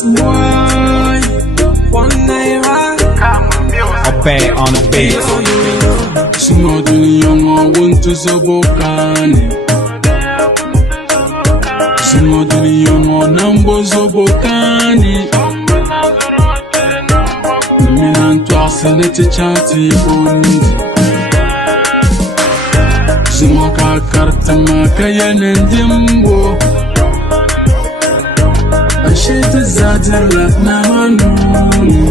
Boy, one night Obey on the beat. Smoduli young want to Zobokani. Smoduli young number Zobokani. Minan to accelerate chatty undi. Smoka kartama kayan dimbo. Ashit zadala namanuni.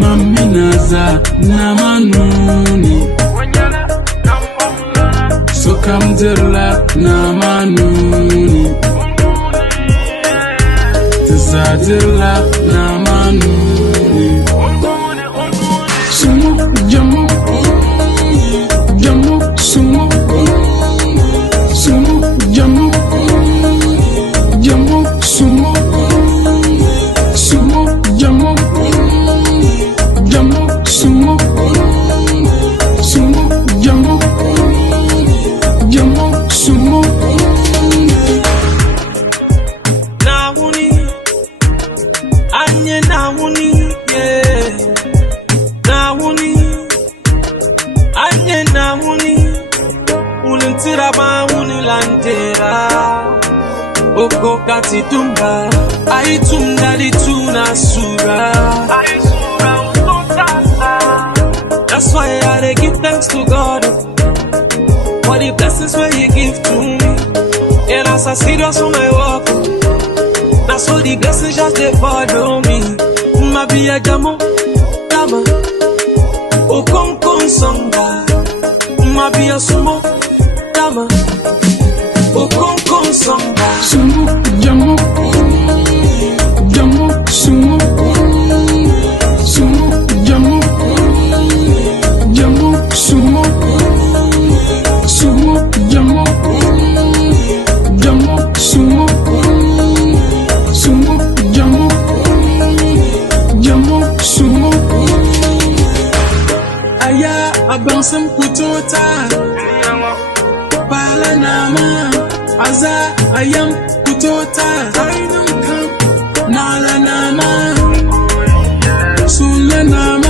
Mami naza namanuni. Sokamdela namanuni. Tazadela namanuni. Sumo jamu jamu sumo sumo jamu jamu sumo sumo jamu jamu sumo sumo jamu jamu sumo Nahuni anye nahuni yeah nahuni anye nahuni ulintira ba unilandera oko kati tumba aitumda dituna sura that's why I dey give thanks to God for the blessings where He give to me, and as I serious on my walk, that's so the blessings just dey follow me. Ma be a jamo, dama, o kon songa. Ma be a sumo, dama, o kon songa. sumo jamu jamu sumo sumo jamu jamu sumo sumo jamu jamu sumo sumo jamu jamu sumo aya abansam kutota bala nama aza ayam kutota ainam kam nala nama sula nama